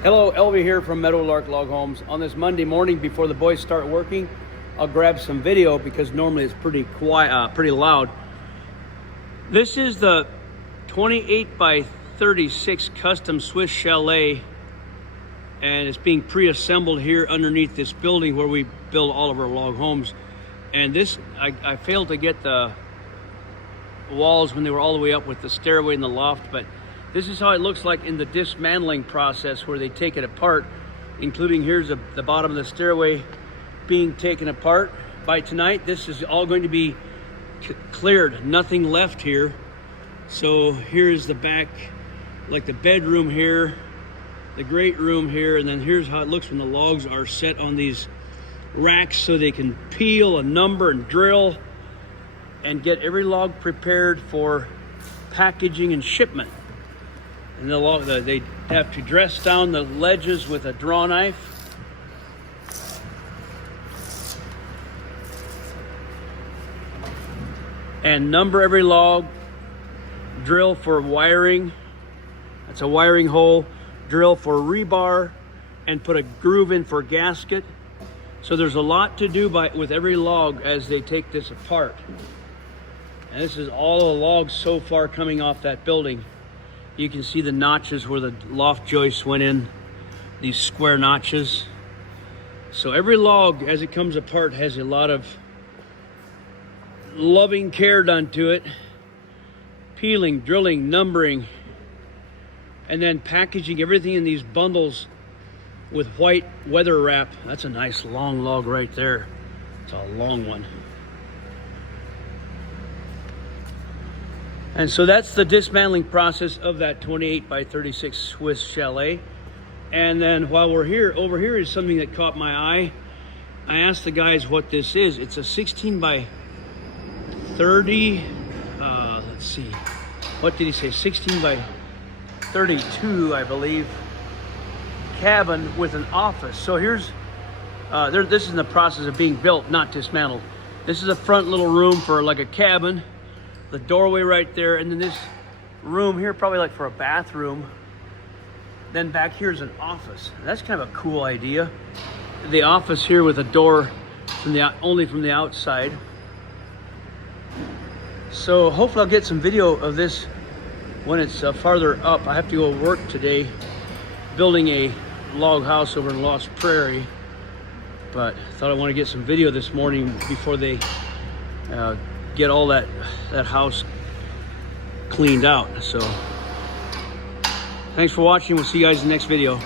Hello, Elvie here from Meadowlark Log Homes. On this Monday morning before the boys start working, I'll grab some video because normally it's pretty quiet, pretty loud. This is the 28 by 36 custom Swiss Chalet, and it's being pre-assembled here underneath this building where we build all of our log homes. And this, I failed to get the walls when they were all the way up with the stairway and the loft, but this is how it looks like in the dismantling process where they take it apart, including here's the bottom of the stairway being taken apart. By tonight, this is all going to be cleared, nothing left here. So here's the back, like the bedroom here, the great room here, and then here's how it looks when the logs are set on these racks so they can peel and number and drill and get every log prepared for packaging and shipment. And they have to dress down the ledges with a draw knife. And number every log, drill for wiring. That's a wiring hole. Drill for rebar and put a groove in for gasket. So there's a lot to do with every log as they take this apart. And this is all the logs so far coming off that building. You can see the notches where the loft joists went in, these square notches. So every log as it comes apart has a lot of loving care done to it. Peeling, drilling, numbering, and then packaging everything in these bundles with white weather wrap. That's a nice long log right there. It's a long one. And so that's the dismantling process of that 28 by 36 Swiss Chalet. And then while we're here, over here is something that caught my eye. I asked the guys what this is. It's a 16 by 30, let's see, what did he say? 16 by 32, I believe, cabin with an office. So here's, this is in the process of being built, not dismantled. This is a front little room for like a cabin. The doorway right there, and then this room here, probably like for a bathroom. Then back here is an office. That's kind of a cool idea. The office here with a door only from the outside. So hopefully I'll get some video of this when it's farther up. I have to go work today building a log house over in Lost Prairie, but thought I want to get some video this morning before they get all that house cleaned out. So thanks for watching. We'll see you guys in the next video.